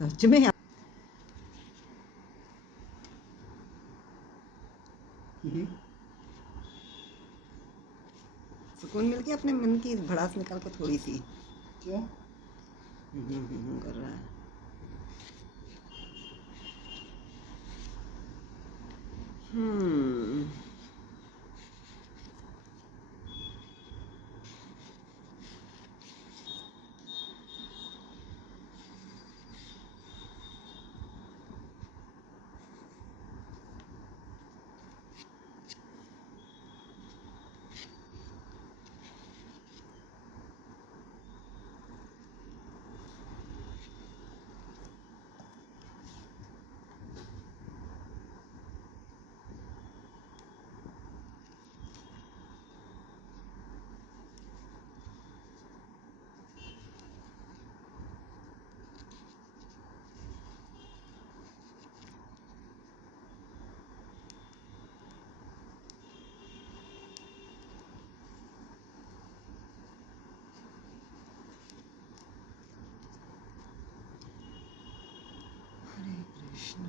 सच में यार। सुकून मिल गया अपने मन की भड़ास निकाल के थोड़ी सी। क्यों? कर रहा है। हम्म। हरे कृष्ण।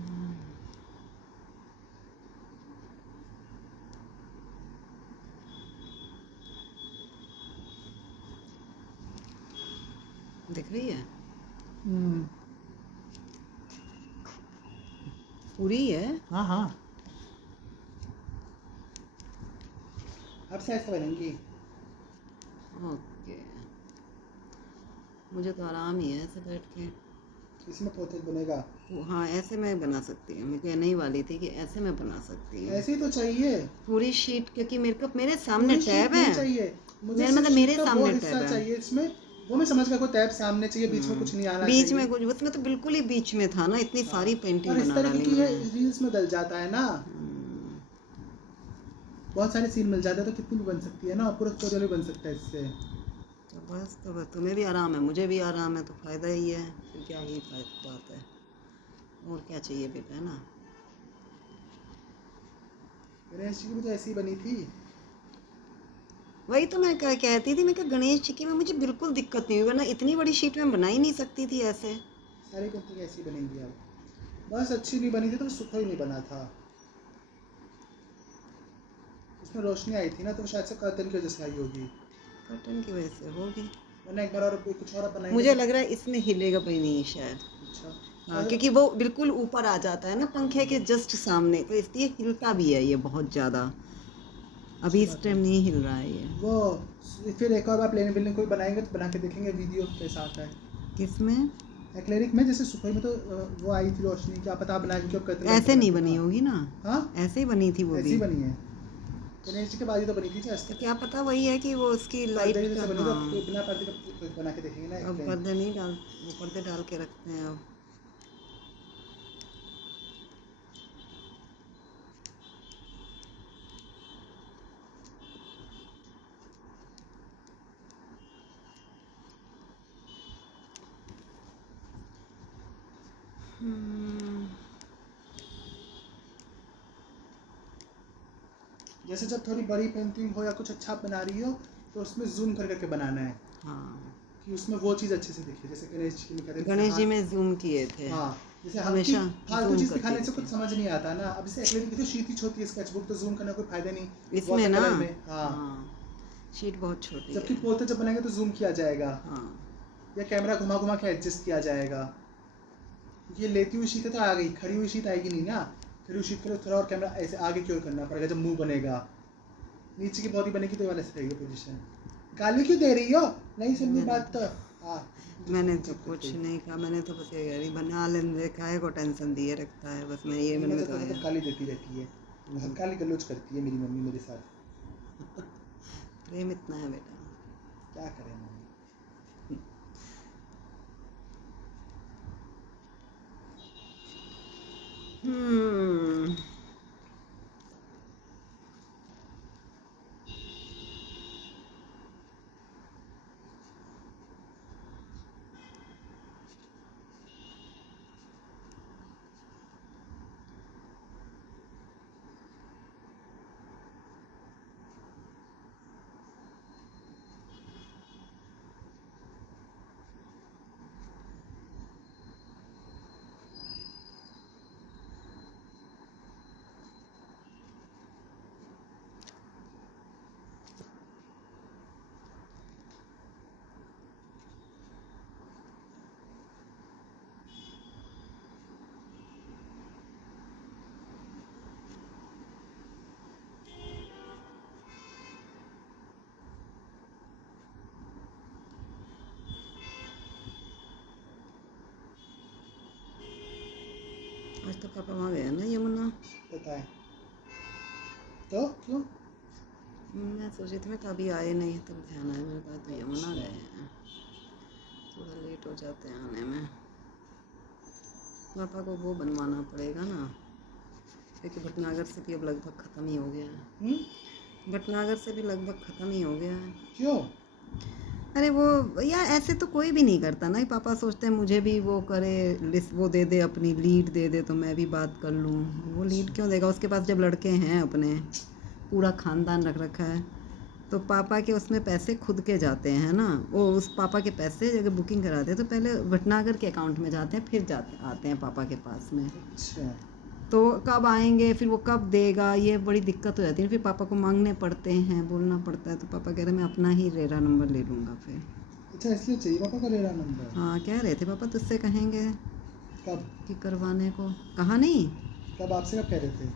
दिख रही है? पूरी है। हाँ हाँ, अब से ऐसे बनेंगी। ओके। मुझे तो आराम ही है ऐसे बैठ के। इसमें पोर्ट्रेट बनेगा। हाँ, ऐसे मैं बना सकती हूँ। मैं कहने ही वाली थी कि ऐसे मैं बना सकती हूँ ऐसे ही तो चाहिए। पूरी शीट, क्योंकि मेरे सामने पूरी शीट टैब नहीं है। चाहिए, मुझे मेरे सिर्फ मतलब शीट मेरे का वो सामने हिस्सा टैब है। चाहिए इसमें। वो मैं समझ गया, कोई टैब सामने चाहिए, बीच में कुछ नहीं आना बीच चाहिए। में कुछ, उसमें तो बिल्कुल ही बीच में था ना, इतनी हाँ, सारी पेंटिंग और इस बना तरीके डाली की ये मैंने। रील्स में डल जाता है ना, बहुत सारे सीन मिल जाते हैं, तो कितनी भी बन सकती है ना, पूरा ट्यूटोरियल भी बन सकता है इससे। तो बस तुम्हें भी आराम है, मुझे भी आराम है, तो फायदा ही है। फिर क्या ही बात है, और क्या चाहिए बेटा, है ना। गणेश जी की भी तो ऐसी ही बनी थी। वही तो मैं कहती थी, मैं कहा गणेश जी की में मुझे बिल्कुल दिक्कत नहीं हुई, वरना इतनी बड़ी शीट में बना ही नहीं सकती थी ऐसे। सारी पेंटिंग ऐसी बनेंगी अब, बस अच्छी नहीं बनी थी तो सुखा ही नहीं बना था। उसमें रोशनी आई थी ना, तो शायद से कर्टन की वजह से आई होगी, कर्टन की वजह से होगी। वरना एक बार और कुछ और बनाएंगे मुझे तो। लग रहा है इसमें हिलेगा भी नहीं शायद। अच्छा। हाँ, क्योंकि वो बिल्कुल ऊपर आ जाता है ना पंखे के जस्ट सामने, तो इसलिए हिलता भी है ये बहुत ज़्यादा। अभी अच्छी इस बात है। टाइम नहीं हिल रहा है ये। वो फिर एक और बार प्लेन बिल्डिंग कोई बनाएंगे तो बना के देखेंगे वीडियो कैसा आता है। किसमें? एक्लेरिक में जैसे सुखोई में तो वो आई थी रोशनी, क्या पता बनाए क्यों करते ऐसे बना नहीं बनी दूंगा। होगी ना। हाँ, ऐसे ही बनी थी वो ऐसी भी। बनी है। गणेश जी के बाद ही तो बनी थी तो जस्ट। क्या पता वही है कि वो उसकी पर्दे लाइट की का। जैसे बनी तो हाँ, बिना पर्दे का बना के देखेंगे ना एक अब प्लेन। पर्दे नहीं डाल, वो पर्दे डाल के रखते हैं अब। जैसे जब थोड़ी बड़ी पेंटिंग हो या कुछ अच्छा बना रही हो तो उसमें जूम कर करके बनाना है, हाँ, कि उसमें वो चीज़ अच्छे से दिखे। जैसे गणेश जी में कहते हैं जैसे गणेश जी हाथ। में जूम किए थे। हाँ, जैसे हल्की हमेशा फालतू जूम चीज़ करती दिखाने से थी कुछ समझ नहीं आता ना। अब जैसे एक्रेलिक की तो शीट ही छोटी है, स्केच बुक तो जूम करने का कोई फायदा नहीं, इसमें वाटर ना। कलर में। हाँ, हाँ, शीट बहुत छोटी जबकि है। पोर्ट्रेट जब बनाएंगे तो जूम किया जाएगा, हाँ, या कैमरा घुमा घुमा के एडजस्ट किया जाएगा। ये लेती हुई शीट है तो आ गई, खड़ी हुई शीट आएगी नहीं ना। खड़ी हुई शीट के लिए थोड़ा और कैमरा ऐसे आगे की ओर करना पड़ेगा जब मुंह बनेगा। नीचे की बॉडी बनेगी तो ये वाले से रहेगी पोजीशन। गाली क्यों दे रही हो? नहीं सुननी बात तो। हाँ, मैंने तो कुछ नहीं कहा, मैंने तो बस ये कह रही बना लेने काहे को टेंशन दिए रखता है, बस मैं ये मन मम्मी में तो तो आया। गाली देती रहती है, बहुत गाली गलौज करती है मेरी मम्मी मेरे साथ। प्रेम इतना है बेटा। क्या करें मम्मी। हम्म। आज तो पापा वहाँ गए ना यमुना। पता है तो क्यों? मैं सोची थी मैं कभी आए नहीं, तब ध्यान आया मेरे पास तो यमुना गए हैं, थोड़ा लेट हो जाते हैं आने में। पापा को वो बनवाना पड़ेगा ना, क्योंकि भटनागर से भी अब लगभग ख़त्म ही हो गया है। भटनागर से भी लगभग ख़त्म ही हो गया है। क्यों? अरे वो यार ऐसे तो कोई भी नहीं करता ना, पापा सोचते हैं मुझे भी वो करे, लिस्ट वो दे दे, अपनी लीड दे दे तो मैं भी बात कर लूँ। वो लीड क्यों देगा, उसके पास जब लड़के हैं अपने, पूरा खानदान रख रखा है, तो पापा के उसमें पैसे खुद के जाते हैं ना। वो उस पापा के पैसे अगर बुकिंग कराते हैं तो पहले भटनागर के अकाउंट में जाते हैं, फिर जाते आते हैं पापा के पास में। अच्छा। तो कब आएंगे, फिर वो कब देगा, ये बड़ी दिक्कत हो जाती है। फिर पापा को मांगने पड़ते हैं, बोलना पड़ता है, तो पापा कह रहे मैं अपना ही रेरा नंबर ले लूँगा फिर। अच्छा, इसलिए चाहिए पापा का रेरा नंबर? हाँ कह रहे थे पापा तुझसे कहेंगे कब? कि करवाने को। कहा नहीं, कब आपसे कब कह रहे थे?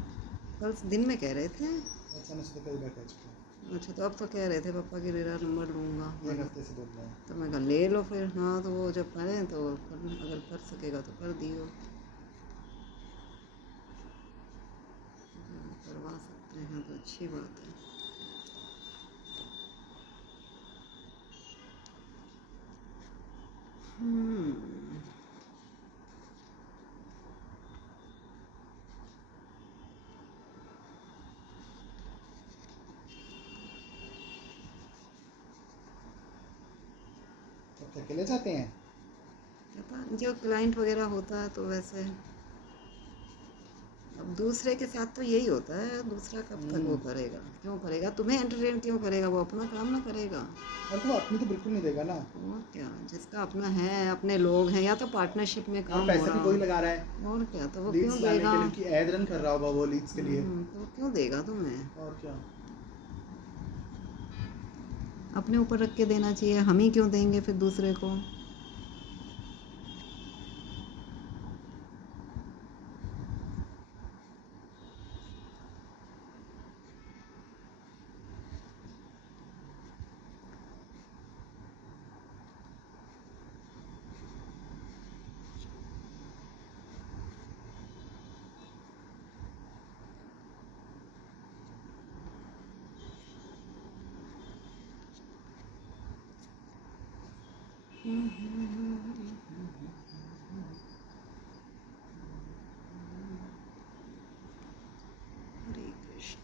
कल दिन में कह रहे थे। अच्छा, मुझसे तो कई बार कह चुके हैं। अच्छा, तो अब तो कह रहे थे पापा की रेरा नंबर लूँगा। एक हफ्ते से बोल रहे हैं। तो मैं कहा ले लो फिर। हाँ तो वो जब करें तो अगर कर सकेगा तो कर दियो, करवा सकते हैं तो अच्छी बात है। तो क्या अकेले जाते हैं? पता जो क्लाइंट वगैरह होता है तो वैसे, अब दूसरे के साथ तो यही होता है, दूसरा कब तक वो करेगा, क्यों करेगा, तुम्हें एंटरटेन क्यों करेगा, वो अपना काम ना करेगा। और तो वो अपनी तो बिल्कुल नहीं देगा ना। और क्या, जिसका अपना है, अपने लोग हैं, या तो पार्टनरशिप में और काम हो पैसा भी रहा वही हो, लगा रहा है और क्या, तो वो क्यों लीड्स लाने देगा। के लिए, कि एड रन कर रहा होगा वो लीड्स के लिए। तो क्यों देगा तुम्हें, और क्या। अपने ऊपर रख के देना चाहिए, हम ही क्यों देंगे फिर दूसरे को। हरे कृष्ण।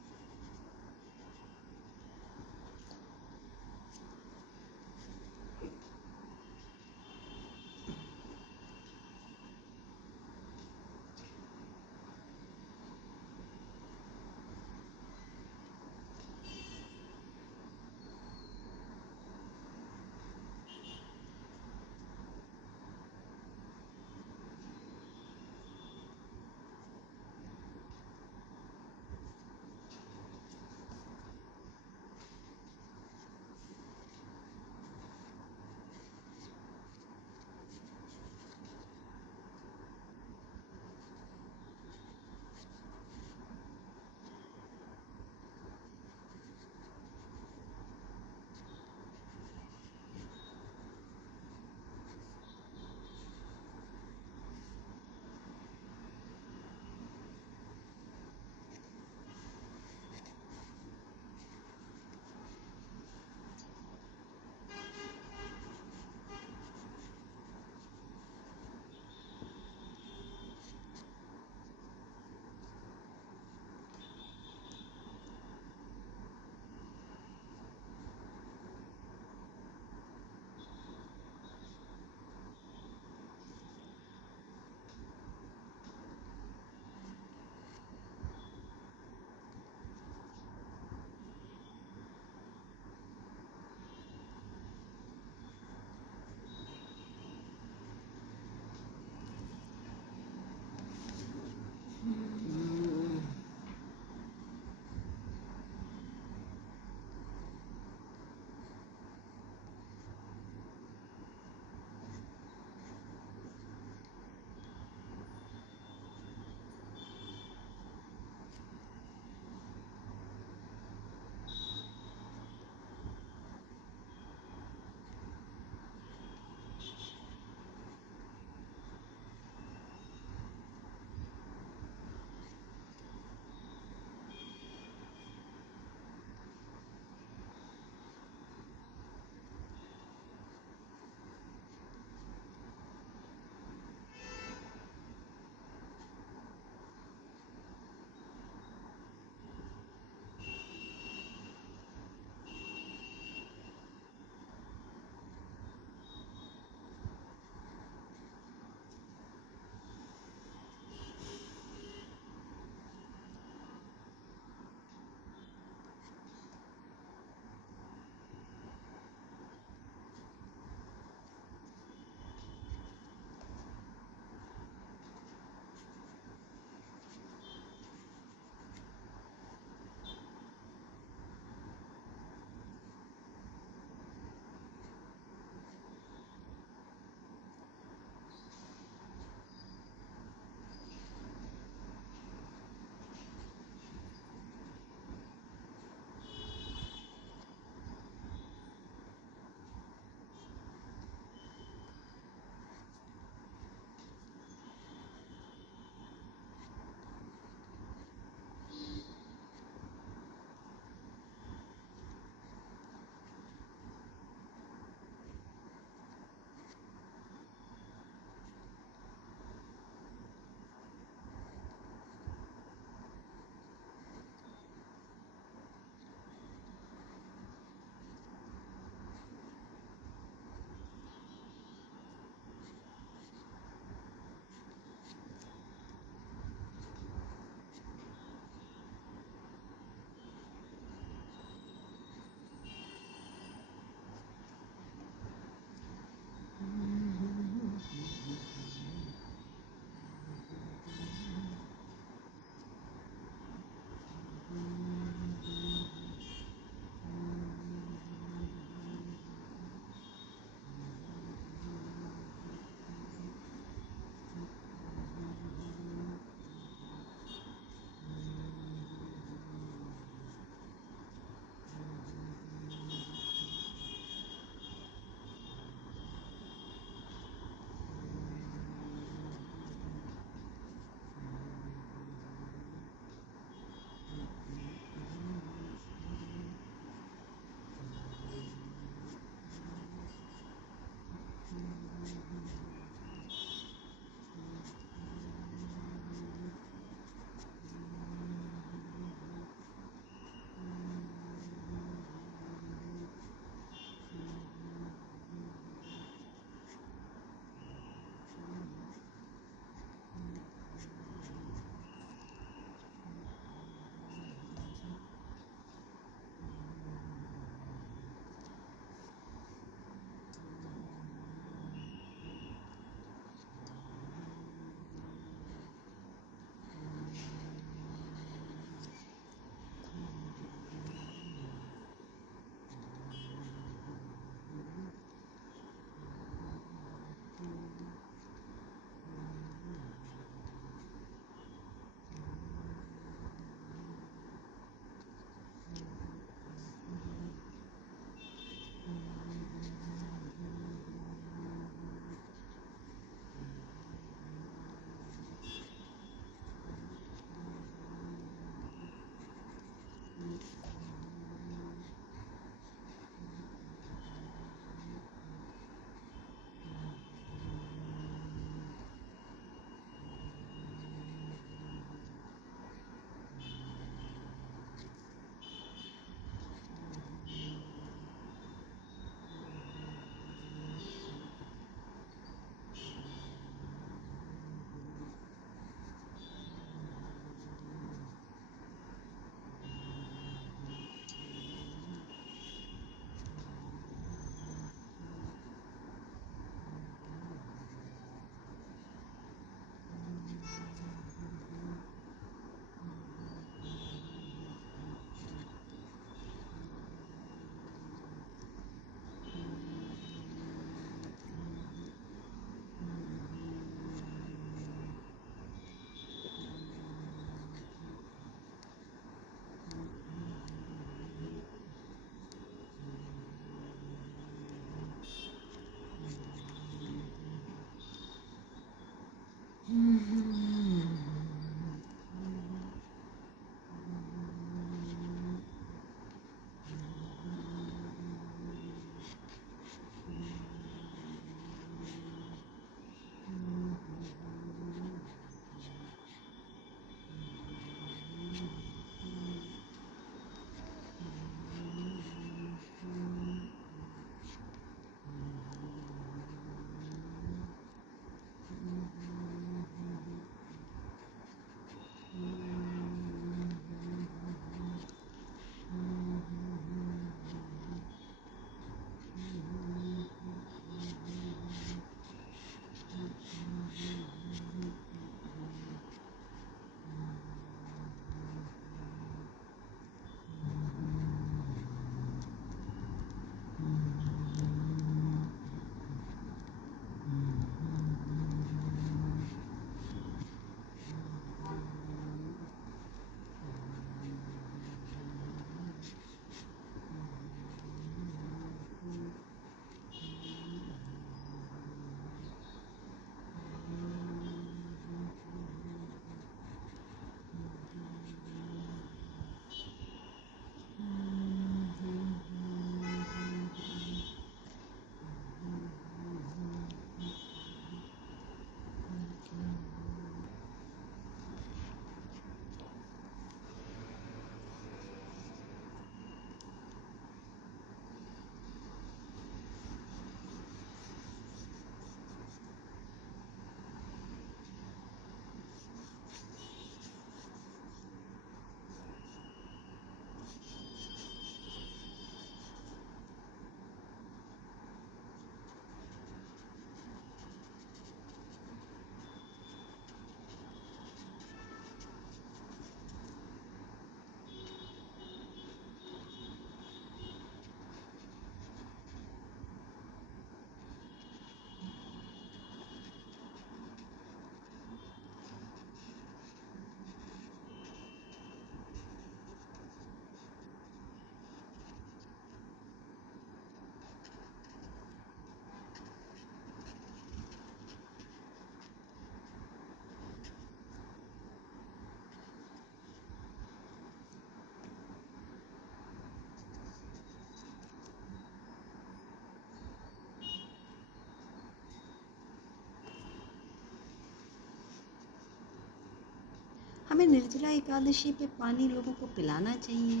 हमें निर्जला एकादशी पे पानी लोगों को पिलाना चाहिए।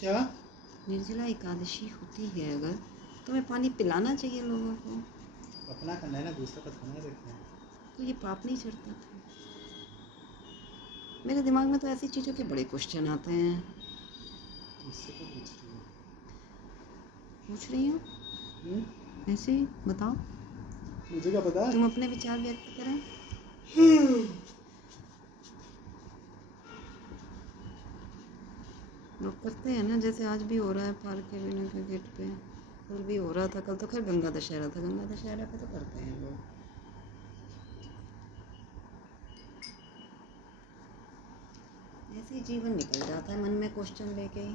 क्या? निर्जला एकादशी होती है अगर, तो हमें पानी पिलाना चाहिए लोगों को। अपना करना है ना, दूसरा का खाना देखना है। तो ये पाप नहीं चढ़ता था? मेरे दिमाग में तो ऐसी चीज़ों के बड़े क्वेश्चन आते हैं। इससे तो पूछ रही हूँ। पूछ रही हूँ ऐसे ही, बताओ। मुझे क्या पता? तुम अपने विचार व्यक्त करें। लोग करते हैं ना, जैसे आज भी हो रहा है पार्क के बिना के गेट पे, कल भी हो रहा था। कल तो खैर गंगा दशहरा था, गंगा दशहरा पे तो करते हैं लोग। ऐसे ही जीवन निकल जाता है मन में क्वेश्चन लेके ही।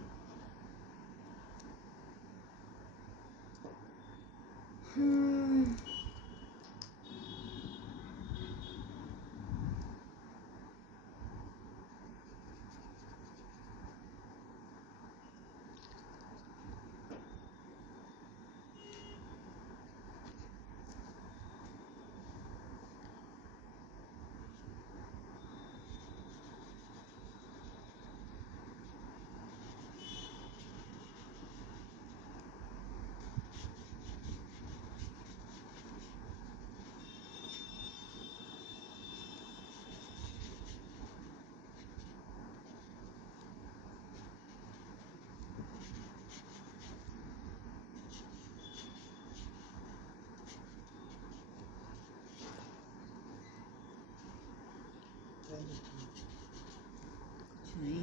कुछ नहीं,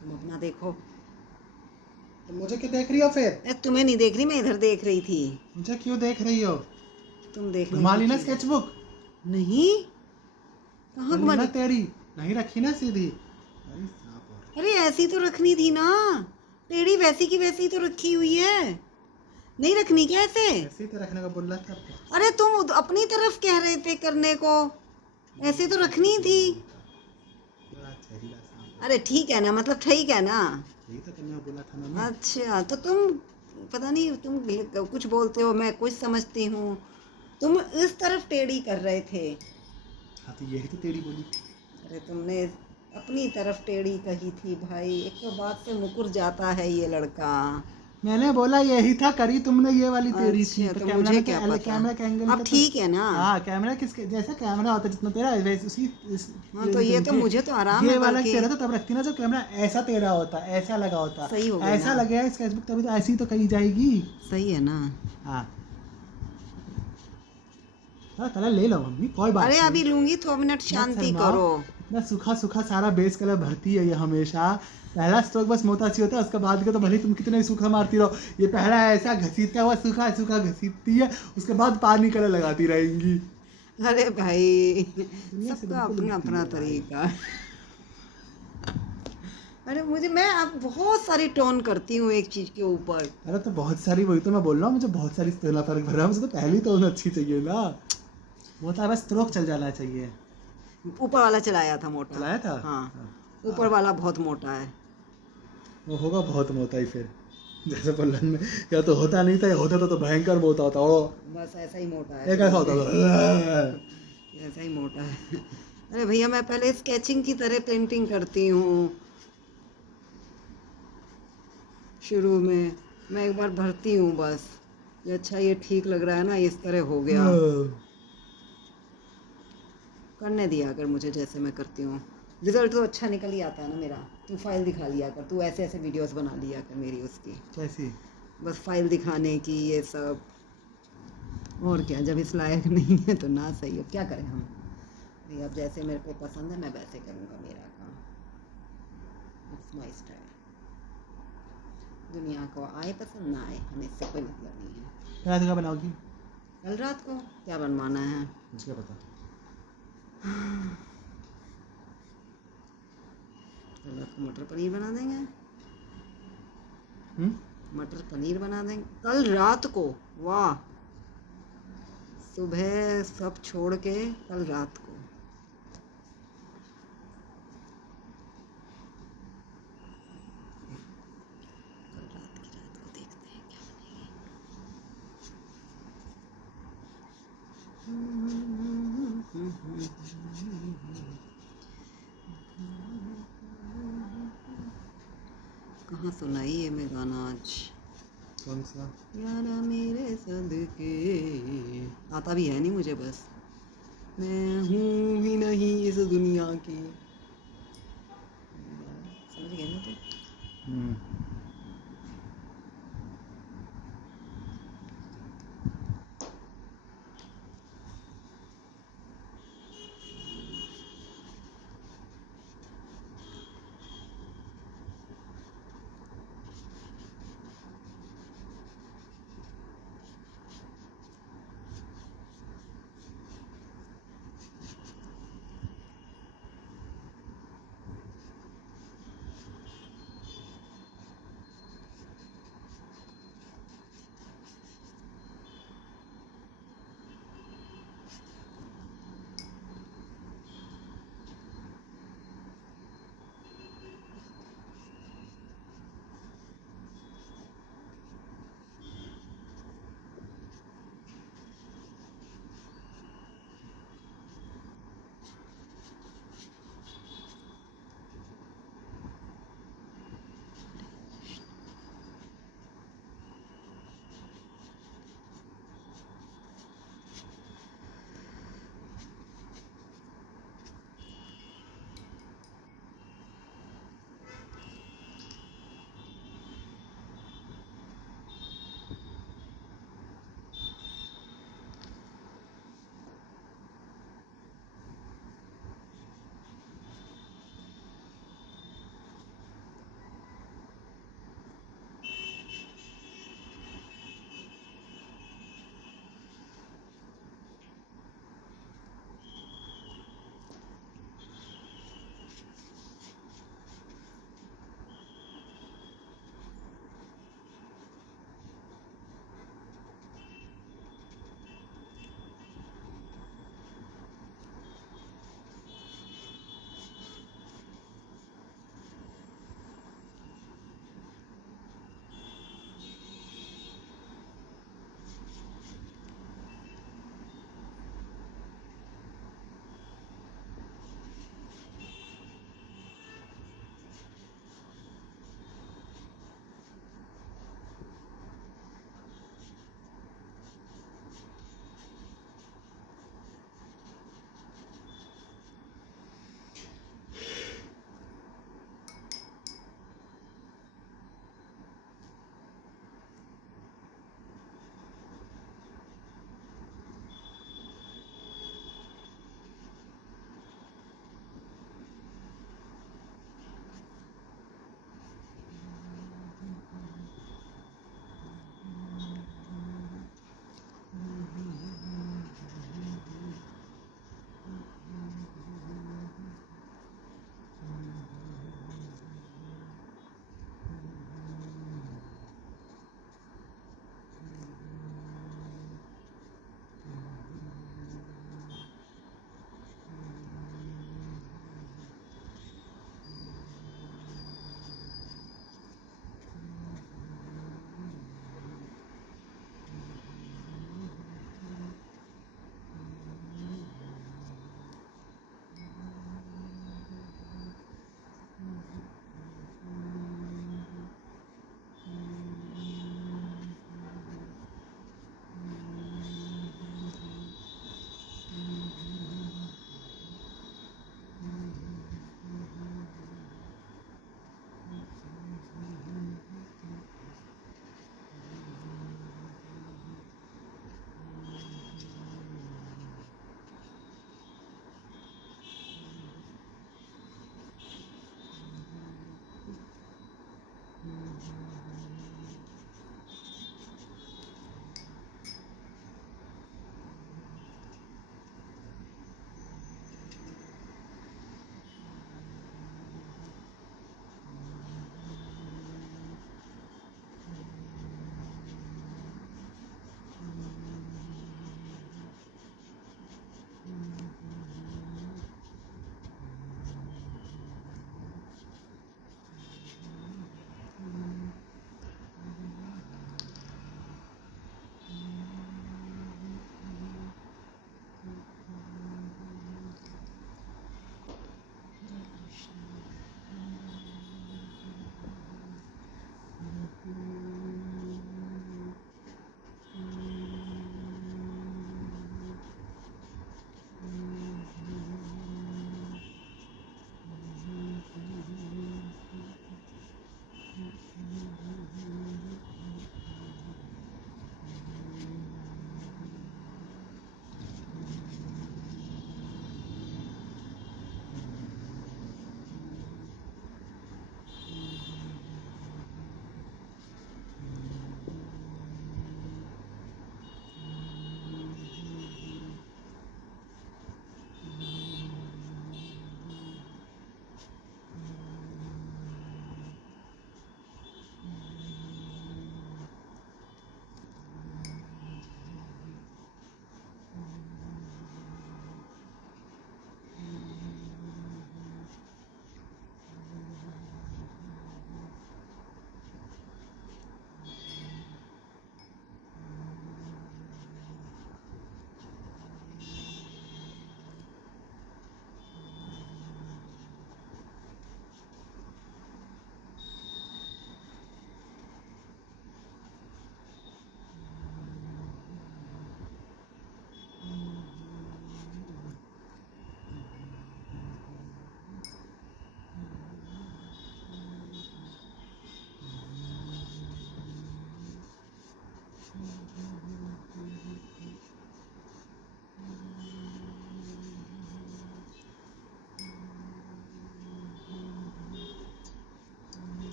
तुम अपना देखो। तो मुझे क्यों देख रही हो फिर? तुम्हें नहीं देख रही, मैं इधर देख रही थी। मुझे क्यों देख रही हो? तुम देख घुमा ली ना स्केचबुक? नहीं, कहाँ घुमा ना ली? तेरी नहीं रखी ना सीधी। अरे सांप और अरे ऐसी तो रखनी थी ना, टेढ़ी वैसी की वैसी तो रखी हुई है। नहीं रखनी क्या ऐसे? ऐसे ही तो रखने का बोल रहा था आपको। अरे तुम अपनी तरफ कह रहे थे करने को, ऐसे तो रखनी थी। बड़ा जहरीला सांप। अरे ठीक है ना, मतलब ठीक है ना। यही तो करने को बोला था मैंने। अच्छा तो तुम पता नहीं, तुम कुछ बोलते हो, मैं कुछ समझती हूँ। तुम इस तरफ टेढ़ी कर रहे थे। हाँ तो यही तो तेरी बोली। अरे तुमने अपनी तरफ टेढ़ी कही थी भाई, एक तो बात से मुकर जाता है ये लड़का। मैंने बोला यही था, करी तुमने ये वाली तेरी थी। अच्छा, तो तो कैमरा मुझे में क्या पता? कैमरा के एंगल अब ठीक है ना। हाँ कैमरा किसके जैसा कैमरा होता है, जितना तेरा है वैसे उसी हाँ तो ये तो मुझे तो आराम ये है वाला बल्कि। तेरा तो तब रखती ना जब कैमरा ऐसा तेरा होता, ऐसा लगा होता। सही हो गया ऐसा ना। लगे इसका फेसबुक, तभी तो ऐसी तो कही जाएगी। सही है ना। हाँ हाँ कलर ले लो मम्मी, कोई बात अरे नहीं। अभी लूंगी, 2 मिनट शांति करो। ना सूखा सूखा सारा बेस कलर भरती है ये हमेशा। पहला स्ट्रोक बस मोता सी होता है, उसके बाद का तो भले तुम कितने भी सूखा मारती रहो, ये पहला ऐसा घसीटता हुआ सूखा सूखा घसीटती है, उसके बाद पानी कलर लगाती रहेंगी। अरे भाई, दुनिया से सबका बिल्कुल अपना उठती अपना है भाई। तरीका। अरे मैं अब बहुत सारी टोन करती हूँ एक चीज के ऊपर। अरे तो बहुत सारी, वही तो मैं बोल रहा हूँ, मुझे बहुत सारी टोना फर्क भर रहा है, मुझे तो पहली टोन अच्छी चाहिए ना। वो था बस स्ट्रोक चल जाना चाहिए। ऊपर वाला चलाया था मोटा। चलाया था? हाँ, ऊपर वाला बहुत मोटा है। वो होगा बहुत मोटा ही फिर, जैसे पल्लन में या तो होता नहीं था, या होता तो भयंकर मोटा होता। ओ बस ऐसा ही मोटा है। एक ऐसा होता था। ऐसा ही मोटा है। अरे भैया, मैं पहले स्केचिंग की तरह पेंटिंग करती हूँ शुरू में। मैं एक बार भरती हूँ बस, ये अच्छा ये ठीक लग रहा है ना, इस तरह हो गया। करने दिया अगर मुझे, जैसे मैं करती हूँ रिजल्ट तो अच्छा निकल ही आता है ना मेरा। तू फाइल दिखा लिया कर, तू ऐसे ऐसे वीडियोस बना लिया कर मेरी उसकी, कैसी? बस फाइल दिखाने की ये सब। और क्या, जब इस लायक नहीं है तो ना सही, अब क्या करें हम भाई। अब जैसे मेरे को पसंद है मैं वैसे करूँगा मेरा काम। It's my style. दुनिया को आए पसंद ना आए, हमें इससे कोई मतलब नहीं है। रात का बनाओगी? कल रात को क्या बनवाना है? मुझे क्या पता। कल रात को मटर पनीर बना देंगे। मटर पनीर बना देंगे कल रात को। वाह, सुबह सब छोड़ के कल रात को। कल रात की रात को देखते हैं क्या बनेगी। कहाँ सुनाई है मैं गाना आज? कौन सा? यारा मेरे सदके, आता भी है नहीं मुझे, बस मैं हूँ ही नहीं इस दुनिया की, समझ गए ना? तो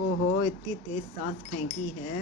ओहो, इतनी तेज सांस फेंकी है।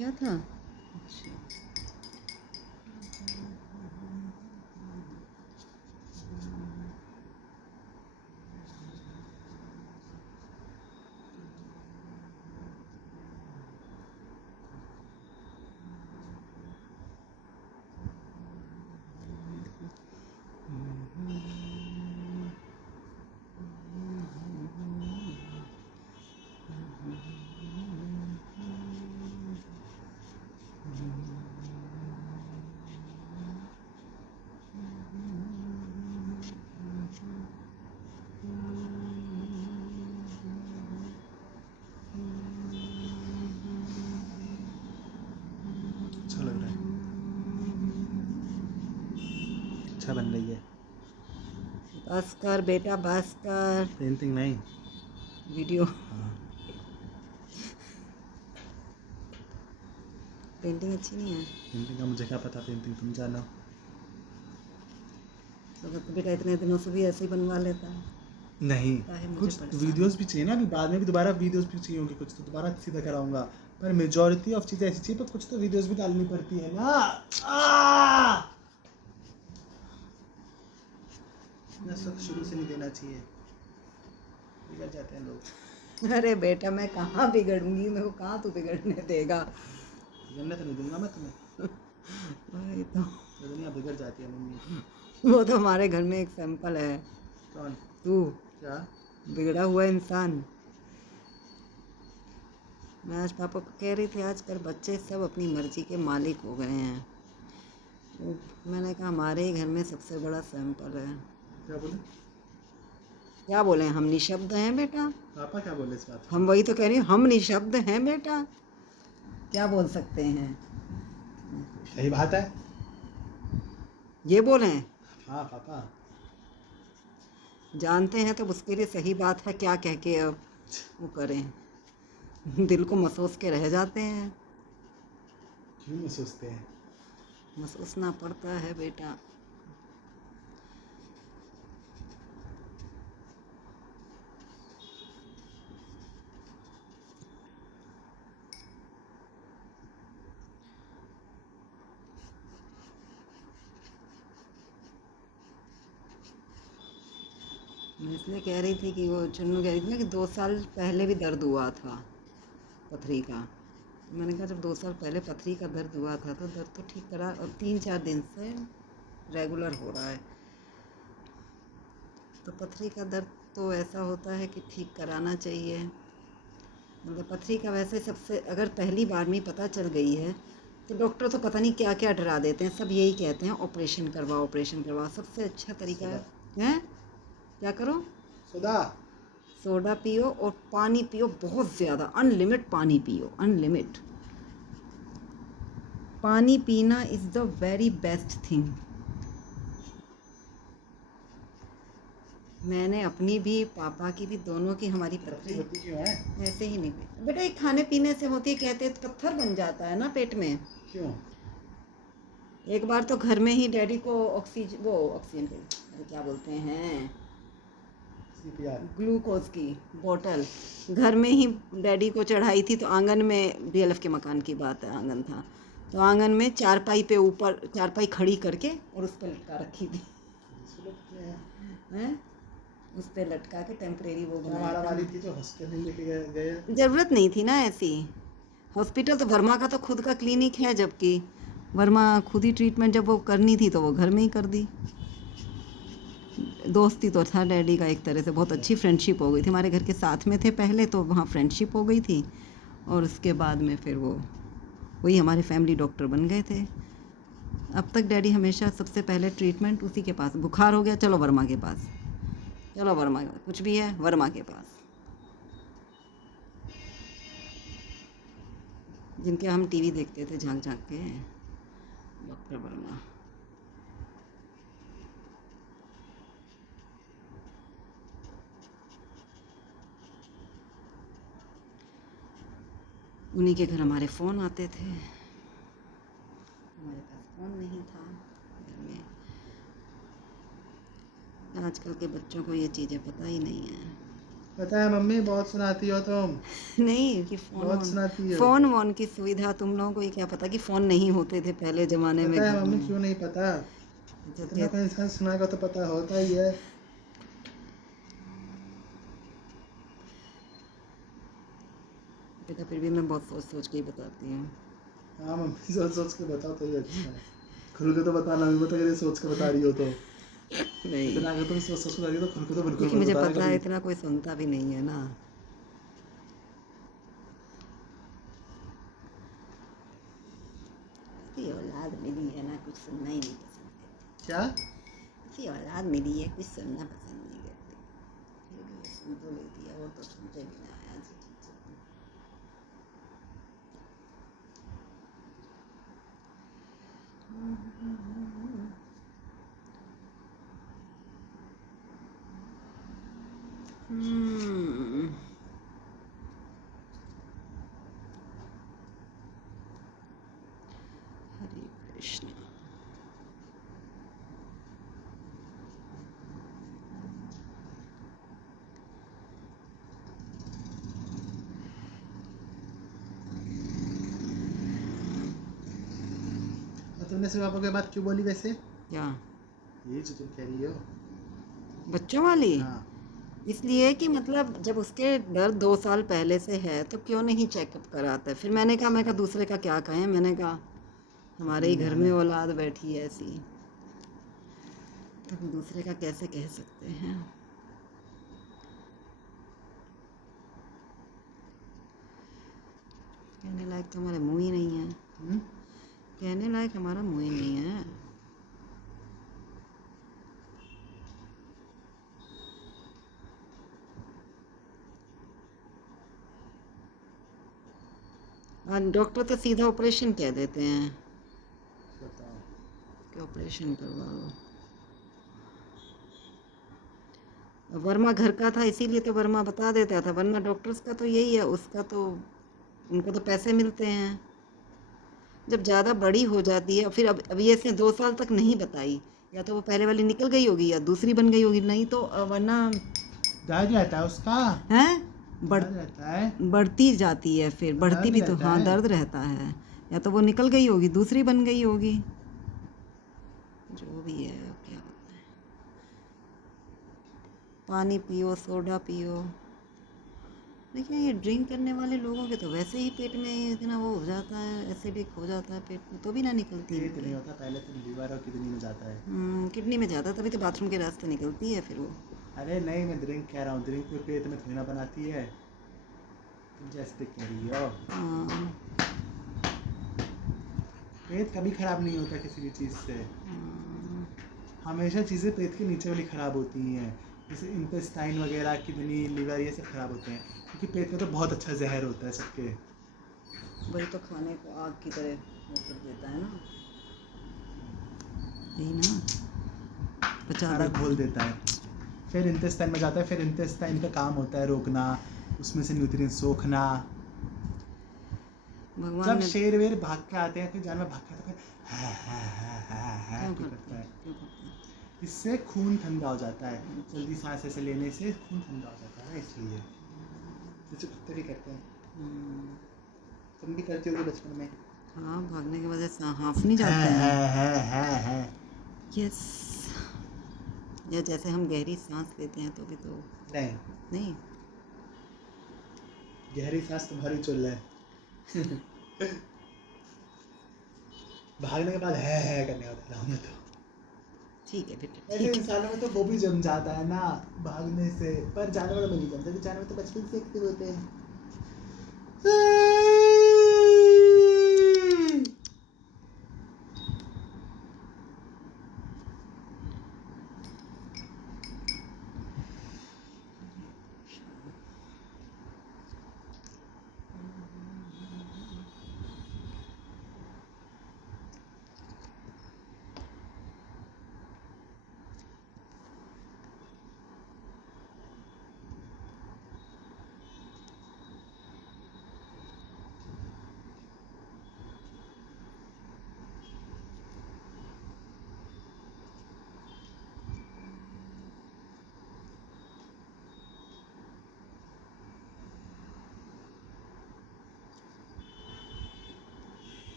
क्या था? अच्छा, अच्छा लग रहा है, अच्छा बन रही है। बस कर बेटा, बस कर। पेंटिंग नहीं, वीडियो हाँ पेंटिंग अच्छी नहीं है पेंटिंग का मुझे क्या पता, पेंटिंग तुम जानो। तो बेटा इतने दिनों से भी ऐसे ही बनवा लेता है। नहीं, काहे मुझे कुछ परेशान वीडियोस भी चाहिए ना, अभी बाद में भी दोबारा वीडियोस भी चाहिए होंगे, कुछ तो दोबारा सीधा कराऊंगा, पर मेजॉरिटी ऑफ चीज़ें ऐसी चाहिए, पर कुछ तो वीडियोस भी डालनी पड़ती है ना। ना सब शुरू से नहीं देना चाहिए, बिगड़ जाते हैं लोग। अरे बेटा मैं कहाँ बिगड़ूंगी, मेरे को कहाँ तू बिगड़ने देगा। बिगड़ने तो नहीं दूंगा मैं तुम्हें, वही तो, दुनिया बिगड़ जाती है मम्मी। वो तो हमारे घर में एक सैंपल है। कौन? तू क्या? बिगड़ा हुआ इंसान। मैं आज पापा को कह रही थी आजकल बच्चे सब अपनी मर्जी के मालिक हो गए हैं। तो मैंने कहा हमारे ही घर में सबसे बड़ा सैंपल है। क्या बोले? क्या बोले, हम निशब्द हैं बेटा। पापा क्या बोले इस बात हम वही तो कह रही हूँ, हम निशब्द हैं बेटा, क्या बोल सकते हैं। सही बात है। ये बोले हाँ पापा। जानते हैं तो उसके लिए सही बात है, क्या कह के अब वो करें। दिल को महसूस के रह जाते हैं। क्यों नहीं सोचते हैं? महसूसना पड़ता है बेटा। मैं इसलिए कह रही थी कि वो चुन्नू कह रही थी ना कि 2 साल पहले भी दर्द हुआ था पथरी का। मैंने कहा जब 2 साल पहले पथरी का दर्द हुआ था तो दर्द तो ठीक करा, और 3-4 दिन से रेगुलर हो रहा है। तो पथरी का दर्द तो ऐसा होता है कि ठीक कराना चाहिए। मतलब पथरी का वैसे सबसे, अगर पहली बार में पता चल गई है तो डॉक्टर तो पता नहीं क्या क्या डरा देते हैं, सब यही कहते हैं ऑपरेशन करवाओ, ऑपरेशन करवाओ। सबसे अच्छा तरीका है क्या करो, सुधा। सोडा पियो और पानी पियो बहुत ज़्यादा, अनलिमिट पानी पियो, अनलिमिट पानी पीना is the very best thing. मैंने अपनी भी, पापा की भी, दोनों की, हमारी पथरी होती क्यों है? ऐसे ही नहीं बेटा, एक खाने पीने से होती है, कहते हैं पत्थर बन जाता है ना पेट में। क्यों? एक बार तो घर में ही डैडी को ऑक्सीजन अरे क्या बोलते हैं, CPR। ग्लूकोज की बोतल घर में ही डैडी को चढ़ाई थी। तो आंगन में, DLF के मकान की बात है, आंगन था तो आंगन में चारपाई पे ऊपर चारपाई खड़ी करके और उस पर लटका रखी थी हैं, उस पर लटका के टेम्परेरी वो बनाया हमारा था। वाली थी जो हॉस्पिटल नहीं लेके गए। ज़रूरत नहीं थी ना ऐसी। हॉस्पिटल तो वर्मा का तो खुद का क्लिनिक है, जबकि वर्मा खुद ही ट्रीटमेंट जब वो करनी थी तो वो घर में ही कर दी। दोस्ती तो था डैडी का एक तरह से, बहुत अच्छी फ्रेंडशिप हो गई थी, हमारे घर के साथ में थे पहले तो वहाँ फ्रेंडशिप हो गई थी, और उसके बाद में फिर वो वही हमारे फैमिली डॉक्टर बन गए थे। अब तक डैडी हमेशा सबसे पहले ट्रीटमेंट उसी के पास, बुखार हो गया चलो वर्मा के पास, चलो वर्मा, कुछ भी है वर्मा के पास, जिनके हम टीवी देखते थे झांक झांक के, डॉक्टर वर्मा। उन्हीं के घर हमारे फ़ोन आते थे, हमारे पास फ़ोन नहीं था घर में। आजकल के बच्चों को ये चीज़ें पता ही नहीं है। पता है मम्मी, बहुत सुनाती हो तुम, नहीं कि बहुत सुनाती हो। फोन वोन की सुविधा तुम लोगों को ये क्या पता कि फोन नहीं होते थे पहले जमाने में पता है घरों मम्मी, में। क्यों नहीं पता, जब इतना कोई इंसान सुनाएगा तो पता होता ही है। बेटा फिर भी मैं बहुत सोच सोच के ही बताती हूँ। हाँ मम्मी, सोच सोच के बताओ तो ही अच्छा है। खुल के तो बताना भी मत, अगर ये सोच के बता रही हो तो। नहीं, इतना अगर तुम सोच सोच के बता रही हो तो खुल के तो बिल्कुल क्योंकि मत मुझे बताना पता है कभी। इतना कोई सुनता भी नहीं है ना। ऐसी औलाद मिली है ना, कुछ सुनना ही नहीं पसंद करती। क्या? ऐसी औलाद मिली है, कुछ सुनना पसंद नहीं करती। फिर भी ये सुन तो लेती है, और तो सुनते भी ना आया जी ठीक से। हम्म, हरे कृष्ण। और तुमने सिर्फ पापा के बात क्यों बोली वैसे? क्या ये जो तुम कह रही हो। बच्चों वाली? हाँ। इसलिए कि मतलब जब उसके दर्द 2 साल पहले से है तो क्यों नहीं चेकअप कराता है। फिर मैंने कहा दूसरे का क्या कहें, मैंने कहा हमारे ही घर में औलाद बैठी है ऐसी, तो हम दूसरे का कैसे कह सकते हैं। कहने लायक तो हमारे मुंह ही नहीं है। कहने लायक हमारा मुंह ही नहीं है। डॉक्टर तो सीधा ऑपरेशन कह देते हैं बताओ। कि ऑपरेशन करवा लो। वर्मा घर का था इसीलिए तो वर्मा बता देता था, वरना डॉक्टर्स का तो यही है, उसका तो उनको तो पैसे मिलते हैं। जब ज़्यादा बड़ी हो जाती है, फिर अब ये इसने 2 साल तक नहीं बताई, या तो वो पहले वाली निकल गई होगी या दूसरी बन गई होगी, नहीं तो वरना दर्द रहता है उसका? है बढ़ दर्द रहता है? बढ़ती जाती है, फिर तो बढ़ती दर्द भी तो, रहता हाँ है? दर्द रहता है, या तो वो निकल गई होगी दूसरी बन गई होगी, जो भी है अब क्या होता है। पानी पियो, सोडा पियो। देखिए ये ड्रिंक करने वाले लोगों के तो वैसे ही पेट में इतना वो हो जाता है, एसिडिक हो जाता है पेट में, तो भी ना निकलती पेट नहीं इनके। होता, पहले तो लीवर और किडनी में जाता है। किडनी में जाता है, तभी तो बाथरूम के रास्ते निकलती है फिर वो। अरे नहीं, मैं ड्रिंक कह रहा हूँ, ड्रिंक कोई पेट में थोड़ी ना बनाती है, तुम जैसे कह रही हो। हाँ, पेट कभी खराब नहीं होता किसी भी चीज़ से। हाँ, हमेशा चीज़ें पेट के नीचे वाली खराब होती हैं, जैसे इंटेस्टाइन वगैरह, किडनी, लीवर, ये सब खराब होते हैं, क्योंकि पेट में तो बहुत अच्छा जहर होता है सबके। वही तो खाने को आग की तरह वो कर देता है ना, यही ना, पचा सारा देता घोल है। देता है, फिर इंटेस्टाइन में जाता है, फिर इंटेस्टाइन का काम होता है रोकना, उसमें से न्यूट्रिएंट्स सोखना। भगवान जब ने शेर वेर भाग के आते हैं, कोई जानवर भाग के आता है, क्यों क्यों करते करता हैं, है? क्यों करते हैं? इससे खून ठंडा हो जाता है, जल्दी सांस ऐसे लेने से खून ठंडा हो जाता है, इसलिए जैसे कुत्ते भी करते हैं। हम्म, तुम भी करते होगे बचपन में। हाँ भागने की वजह से हाँफ नहीं जाते हैं। है। यस, या जैसे हम गहरी सांस लेते हैं तो भी तो नहीं, नहीं। गहरी सांस तुम्हारी चुल है। भागने के बाद है करने होता है हमें तो। ठीक है बेटा ऐसे ठीक है। इंसानों में तो वो भी जम जाता है ना भागने से, पर जानवरों में नहीं जमता, जानवर तो बचपन से एक्टिव होते हैं।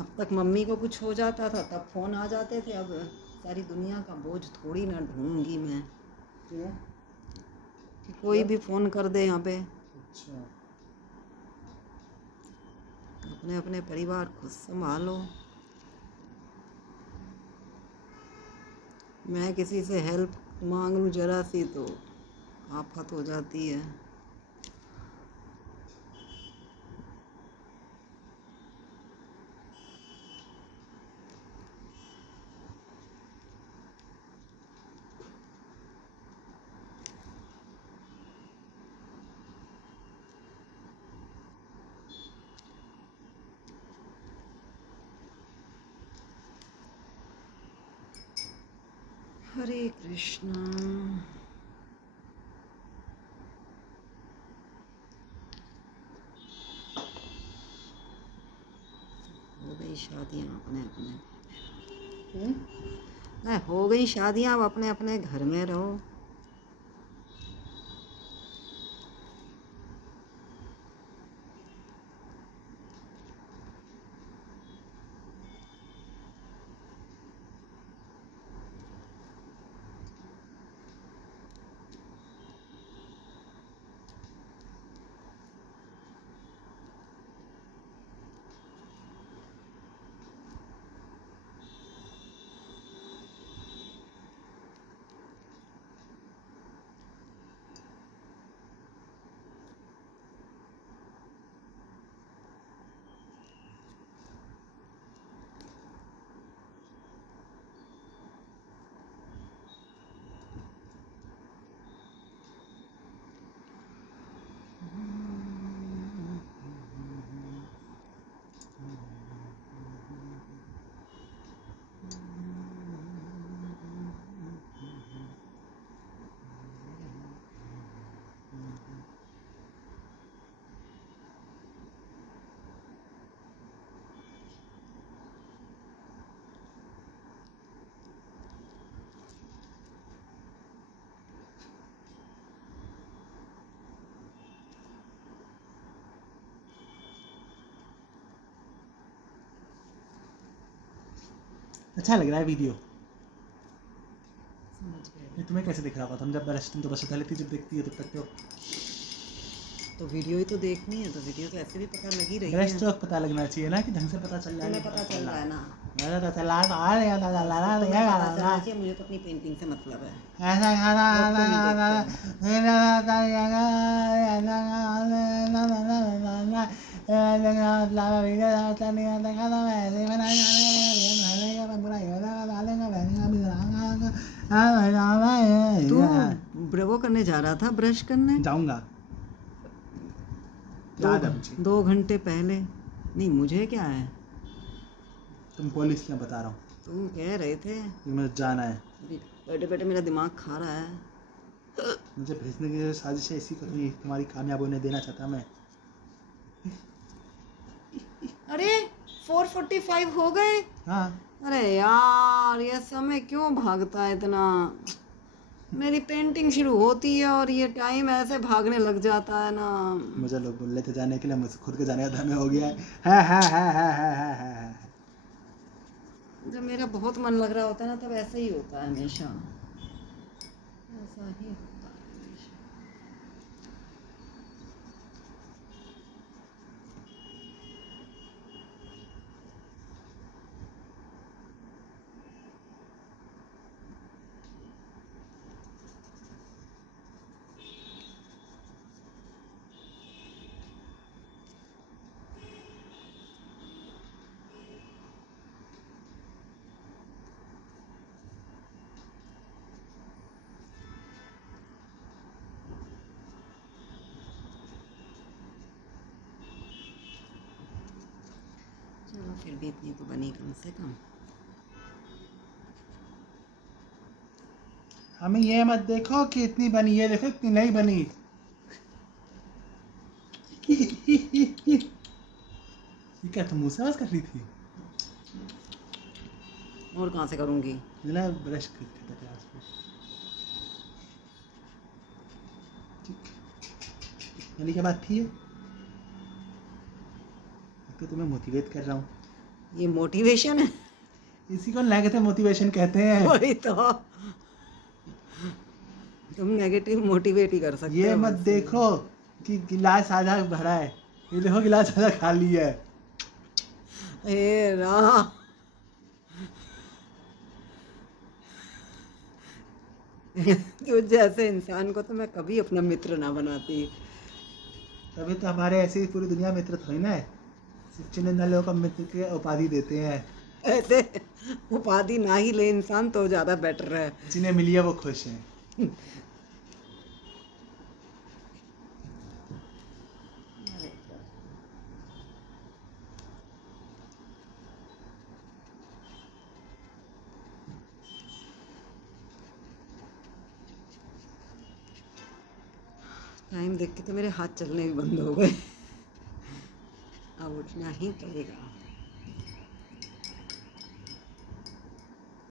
अब तक मम्मी को कुछ हो जाता था तब फ़ोन आ जाते थे, अब सारी दुनिया का बोझ थोड़ी ना ढूंढूंगी मैं क्यों? कि कोई क्या? भी फ़ोन कर दे यहाँ पे। अच्छा। अपने अपने परिवार को संभालो। मैं किसी से हेल्प मांग लूँ जरा सी तो आफत हो जाती है। हरे कृष्णा। हो गई शादियाँ अपने अपने, हो गई शादियाँ, अब अपने अपने घर में रहो। अच्छा लग रहा है वीडियो। समझ गए। ये तुम्हें कैसे दिख रहा होगा? तुम जब तुम तो बस पहले थी, जब देखती है तब तक तो वीडियो ही तो देखनी है, तो वीडियो तो ऐसे भी पता लगी रही ब्रश है। तो पता लगना चाहिए ना, कि ढंग से पता चल जाए। तुम्हें पता चल रहा है ना, मेरा तो चला तो आ रहा था, चला रहा तुम्हें था, पता चलना चाहिए, मुझे तो अपनी पेंटिंग से मतलब है। ऐसा खाना वो तुम देखते हो। तू वो करने जा रहा था, ब्रश करने जाऊंगा, दो याद है मुझे। 2 घंटे पहले। नहीं, मुझे क्या है, तुम पुलिस में बता रहा हूँ, तुम कह रहे थे। मुझे जाना है। बैठे बैठे मेरा दिमाग खा रहा है। मुझे भेजने की साजिश ऐसी करी, तुम्हारी कामयाब होने देना चाहता मैं। अरे 4:45 हो गए। हाँ, अरे यार, ये समय क्यों भागता है इतना। मेरी पेंटिंग शुरू होती है और ये टाइम ऐसे भागने लग जाता है ना। मुझे लोग बोल रहे थे जाने के लिए, मुझसे खुद के जाने का दम हो गया है। जब मेरा बहुत मन लग रहा होता है ना, तब ऐसा ही होता है हमेशा, ऐसा ही होता है हमेशा। चलो, फिर भी इतनी तो बनी कम से कम। हमें ये मत देखो कि इतनी बनी, ये देखो इतनी नहीं बनी। ये क्या तुम मुँह से आवाज कर रही थी? और कहाँ से करूँगी। ना ब्रश करते थे क्लास में। वाली क्या बात थी ये? तो तुम्हें मोटिवेट कर रहा हूँ। ये मोटिवेशन है। इसी को नेगेटिव मोटिवेशन कहते हैं। वही तो, तुम नेगेटिव मोटिवेट ही कर सकते ये हो मत बस। देखो कि गिलास आधा भरा है, ये देखो गिलास आधा खाली है। ए राम, तुझ जैसे इंसान को तो मैं कभी अपना मित्र ना बनाती। तभी तो हमारे ऐसी पूरी दुनिया मित्र थोड़ी ना है, सिर्फ चुनिंदा लोगों को मित्र की उपाधि देते हैं। ऐसे उपाधि ना ही ले इंसान तो ज़्यादा बेटर है। जिन्हें मिली है वो खुश हैं। टाइम देख के तो मेरे हाथ चलने भी बंद हो गए। अब उठना ही पड़ेगा।